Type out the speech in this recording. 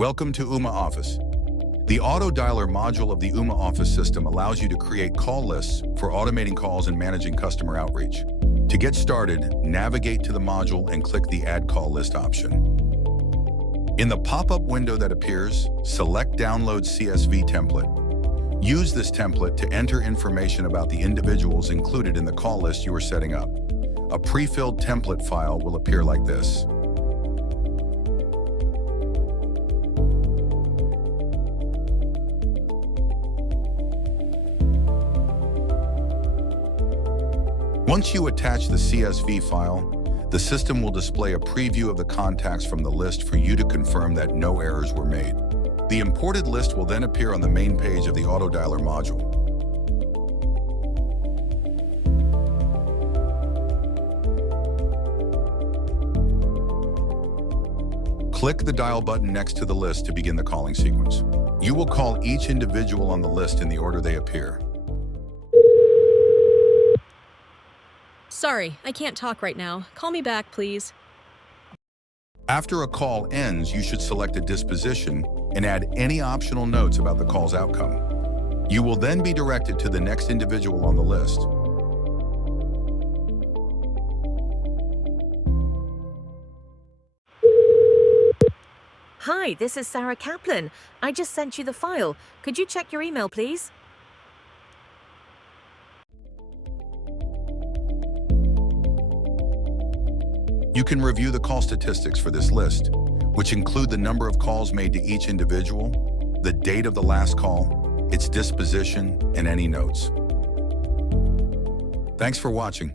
Welcome to Ooma Office. The auto dialer module of the Ooma Office system allows you to create call lists for automating calls and managing customer outreach. To get started, navigate to the module and click the Add Call List option. In the pop-up window that appears, select Download CSV template. Use this template to enter information about the individuals included in the call list you are setting up. A pre-filled template file will appear like this. Once you attach the CSV file, the system will display a preview of the contacts from the list for you to confirm that no errors were made. The imported list will then appear on the main page of the auto dialer module. Click the dial button next to the list to begin the calling sequence. You will call each individual on the list in the order they appear. Sorry, I can't talk right now. Call me back, please. After a call ends, you should select a disposition and add any optional notes about the call's outcome. You will then be directed to the next individual on the list. Hi, this is Sarah Kaplan. I just sent you the file. Could you check your email, please? You can review the call statistics for this list, which include the number of calls made to each individual, the date of the last call, its disposition, and any notes. Thanks for watching.